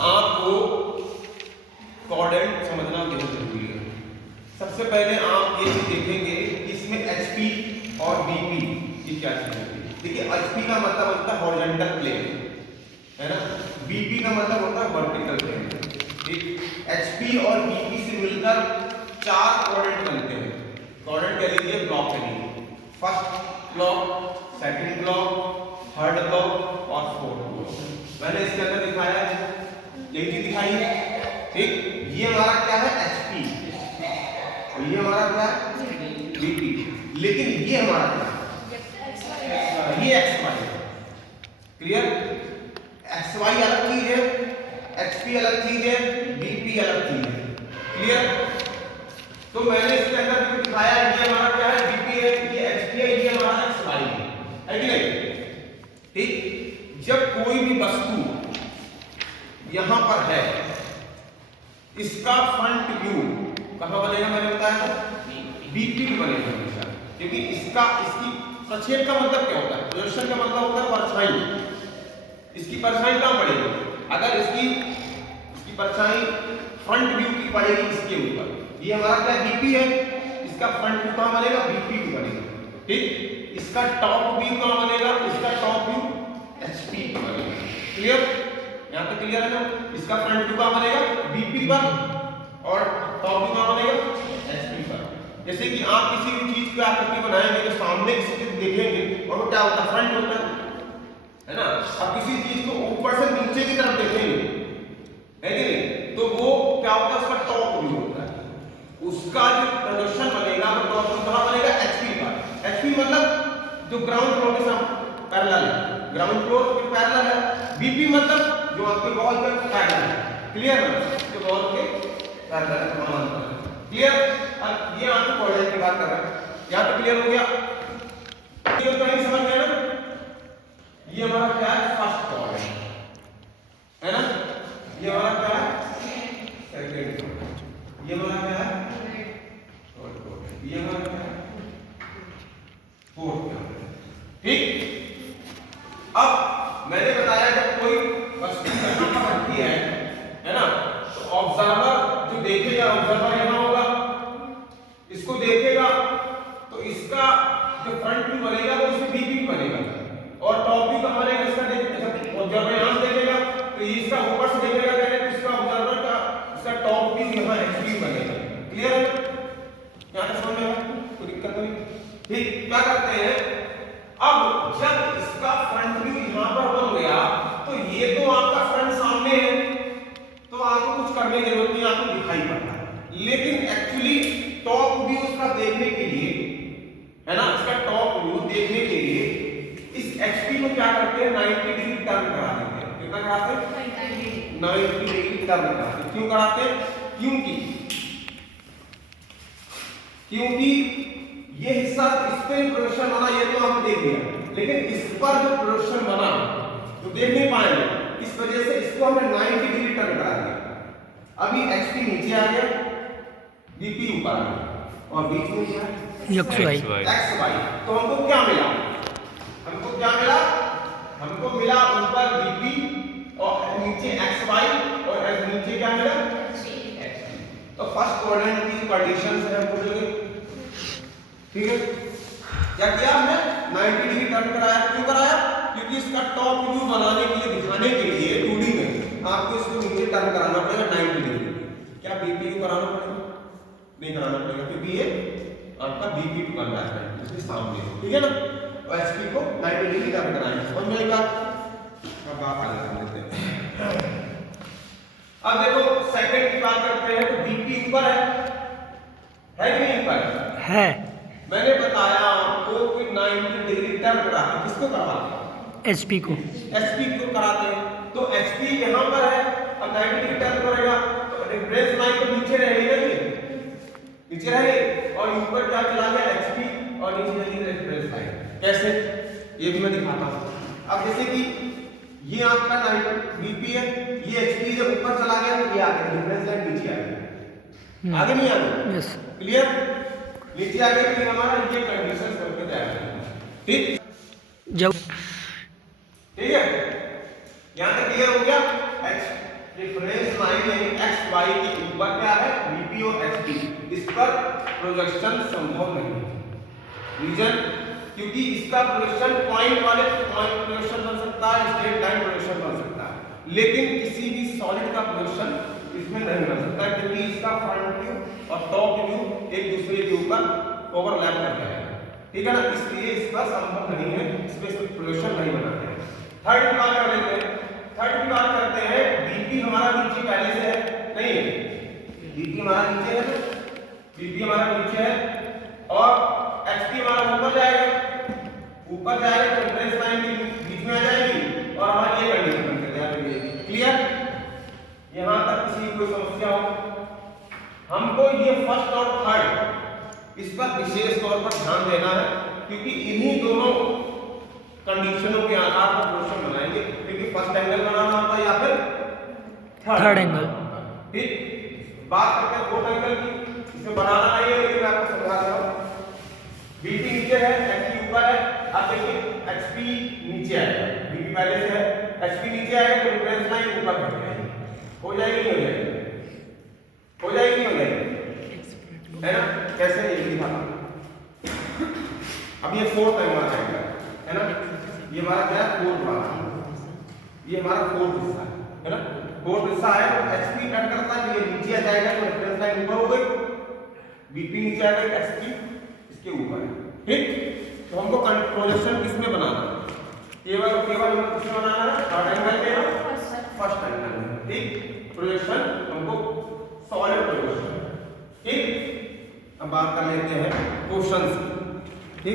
आपको कोऑर्डिनेट समझना बहुत जरूरी है। सबसे पहले आप ये चीज देखेंगे कि इसमें एचपी और बीपी की क्या चीज होती है। देखिए एचपी का मतलब होता है हॉरिजॉन्टल प्लेन, है ना। बीपी का मतलब होता है वर्टिकल प्लेन। ठीक, एचपी और बीपी से मिलकर 4 कोऑर्डिनेट बनते हैं। कोऑर्डिनेट कह लीजिए ब्लॉक के लिए, first block, second block, third block और फोर्थ ब्लॉक। मैंने इसके अंदर दिखाया है, यही चीज दिखाई है। ठीक, ये हमारा क्या है एचपी, और ये हमारा क्या है बीपी। लेकिन ये हमारा क्या है, ये X Y. Clear, X Y अलग चीज है, एचपी अलग चीज है, बीपी अलग चीज है। क्लियर, तो मैंने इसके अंदर जो दिखाया है ये हमारा क्या है बीपी है, ये एचपी है, ये हमारा एक्स वाई है कि नहीं। ठीक, जब कोई भी वस्तु यहां पर है, इसका फ्रंट व्यू कहां बनेगा, मैंने बताया बीपी पे बनेगा हमेशा। क्योंकि इसकी प्रक्षेप का मतलब क्या होता है, प्रोजेक्शन का मतलब होता है परछाई। इसकी परछाई कहां पड़ेगी, अगर इसकी परछाई फ्रंट व्यू की पड़ेगी इसके ऊपर, ये हमारा क्या बीपी है, इसका फ्रंट व्यू कहां बनेगा बीपी पे बनेगा। ठीक, इसका टॉप व्यू कहां बनेगा, इसका टॉप व्यू एचपी पे बनेगा। क्लियर, यहां तक क्लियर है ना। इसका फ्रंट व्यू कहां बनेगा बीपी पर और टॉप व्यू कहां बनेगा एचपी पर। जैसे कि आप किसी भी चीज की आकृति बनाएंगे तो सामने किसी चीज देखेंगे और वो क्या होता है फ्रंट होता है ना। अब किसी चीज को ऊपर से नीचे की तरफ देखेंगे, है कि नहीं, तो वो क्या होता है उसका टॉप व्यू होता है। उसका जो प्रोजेक्शन बनेगा वो टॉप व्यू कहां बनेगा एचपी पर। एचपी मतलब जो ग्राउंड फ्लोर के साथ पैरेलल है, ग्राउंड फ्लोर के पैरेलल है। बीपी मतलब जो आपके वॉल के पैरेलल है। क्लियर है, जो वॉल के पैरेलल है, समानांतर है। क्लियर, अब ये आपको कोऑर्डिनेट की बात कर रहा है, यहां पे क्लियर हो गया। ये तो नहीं समझ गए ना, ये हमारा क्या है फर्स्ट कोऑर्डिनेट, है ना। ये हमारा क्या है सेकंड, ये हमारा क्या है थर्ड कोऑर्डिनेट, ये हमारा क्या है फोर्थ कोऑर्डिनेट। ठीक, अब मैंने बताया जब कोई वस्तु यहां पर रखी है ना, तो ऑब्जर्वर जो देखेगा, ऑब्जर्वर यहां होगा, इसको देखेगा तो इसका जो फ्रंट व्यू बनेगा वो इसमें बीपी बनेगा और टॉप व्यू कहां बनेगा इसका। जब ऑब्जर्वर यहां से देखेगा तो इसका ऊपर से देखेगा पहले, तो इसका ऑब्जर्वर का इसका टॉप व्यू यहां एचपी बनेगा। क्लियर है, यहां तक समझ में आया, कोई दिक्कत नहीं। ठीक, क्या करते हैं, अब जब इसका फ्रंट व्यू यहां पर बन गया तो ये तो आपका फ्रंट सामने है, तो आपको कुछ करने की जरूरत नहीं, आपको दिखाई पड़ता है। लेकिन एक्चुअली टॉप व्यू उसका देखने के लिए, है ना, इसका टॉप व्यू देखने के लिए इस एचपी को क्या करते हैं 90 डिग्री टर्न करा देते हैं। कितना कराते हैं 90 डिग्री टर्न कराते हैं। क्यों कराते हैं, क्योंकि ये हिस्सा इस पे प्रोजेक्शन बना, ये तो आपने देख लिया, लेकिन इस पर जो प्रोजेक्शन बना तो देख नहीं पाएंगे, इस वजह से इसको हमने 90 डिग्री टर्न करा दिया। अभी एचपी नीचे आ गया, बीपी ऊपर आ गया और बीच में क्या है एक्स वाई। तो हमको क्या मिला, हमको मिला ऊपर बीपी और नीचे एक्स वाई और नीचे क्या मिला एचपी। तो फर्स्ट कोऑर्डिनेट की कंडीशंस है हमको जो, ठीक है, क्या किया हमने 90 डिग्री टर्न कराया। क्यों कराया, क्योंकि इसका टॉप व्यू बनाने के लिए, दिखाने के लिए 2D में आपको इसको नीचे टर्न कराना पड़ेगा 90 डिग्री। क्या बीपी को कराना पड़ेगा, नहीं कराना पड़ेगा, क्योंकि ये आपका बीपी टू बन रहा है इसके सामने, ठीक है ना। और एचपी को 90 डिग्री टर्न कराएंगे, समझ में आएगा। अब बात आगे कर लेते हैं। अब देखो सेकंड की बात करते हैं, तो बीपी ऊपर है कि नहीं ऊपर है। मैंने बताया आपको कि 90 डिग्री टर्न कराते हैं, किसको कराते हैं एचपी को कराते हैं। तो एचपी यहां पर है, अब 90 डिग्री टर्न करेगा तो रेफरेंस लाइन तो नीचे रहेगी ना, नीचे रहेगी, और ऊपर क्या चला गया एचपी और नीचे चली रेफरेंस लाइन। कैसे, ये भी मैं दिखाता हूं। अब जैसे कि ये आपका 90 बीपी है, ये एचपी जब ऊपर चला गया तो ये आ गया रेफरेंस लाइन नीचे आ गया, आगे नहीं आ गया। यस, क्लियर, नीचे आ गया, फिर हमारा ये कंडीशंस करके जाएगा। ठीक, जब ठीक है, यहां तक क्लियर हो गया। रेफरेंस लाइन यानी एक्स वाई के ऊपर क्या है बीपी और एचपी, इस पर प्रोजेक्शन संभव नहीं है। रीजन क्योंकि इसका प्रोजेक्शन पॉइंट वाले पॉइंट प्रोजेक्शन बन सकता है, स्ट्रेट लाइन प्रोजेक्शन बन सकता है, लेकिन किसी भी सॉलिड का प्रोजेक्शन इसमें नहीं बन सकता क्योंकि इसका फ्रंट व्यू और टॉप व्यू एक दूसरे के ऊपर ओवरलैप कर जाएगा, ठीक है ना, इसलिए इसका संभव नहीं है, इसमें प्रोजेक्शन नहीं बनाते हैं। थर्ड की बात कर लेते हैं। थर्ड की बात करते हैं, बीपी हमारा नीचे पहले से है नहीं है, बीपी हमारा नीचे है, बीपी हमारा नीचे है और एचपी हमारा ऊपर जाएगा, ऊपर जाएगा तो रेफरेंस लाइन के बीच में आ जाएगी और हमारी ये कंडीशन बन के तैयार हो जाएगी। क्लियर? यहां तक किसी की कोई समस्या हो? हमको ये फर्स्ट और थर्ड इस पर विशेष तौर पर ध्यान देना है क्योंकि इन्हीं दोनों कंडीशनों के आधार पर क्वेश्चन बनाएंगे, क्योंकि फर्स्ट एंगल बनाना होता है या फिर थर्ड एंगल। ठीक, बात करते हैं फोर्थ एंगल की, इसमें बनाना नहीं है लेकिन मैं आपको समझा रहा हूं। बीपी नीचे है, एचपी ऊपर है, अब देखिए एचपी नीचे आएगा, बीपी पहले से है, एचपी नीचे आएगा तो रेफरेंस लाइन ऊपर हो जाएगी, हो जाएगी नहीं हो जाएगी, हो जाएगी नहीं हो जाएगी, है ना? कैसे ये दिखाता हूं। अब ये फोर्थ एंगल आएगा, है ना, ये हमारा क्या है फोर्थ वाला, ये हमारा फोर्थ हिस्सा है ना, फोर्थ हिस्सा है तो एचपी कट करता है तो ये नीचे आ जाएगा तो रेफरेंस लाइन ऊपर हो गई, बीपी नीचे आ गई, एचपी इसके ऊपर है, ठीक। तो हमको प्रोजेक्शन किसमें बनाना है, केवल हमें किसमें बनाना है, थर्ड एंगल में, फर्स्ट एंगल में, ठीक। प्रोजेक्शन हमको सॉलिड प्रोजेक्शन, ठीक। अब बात कर लेते हैं क्वेश्चंस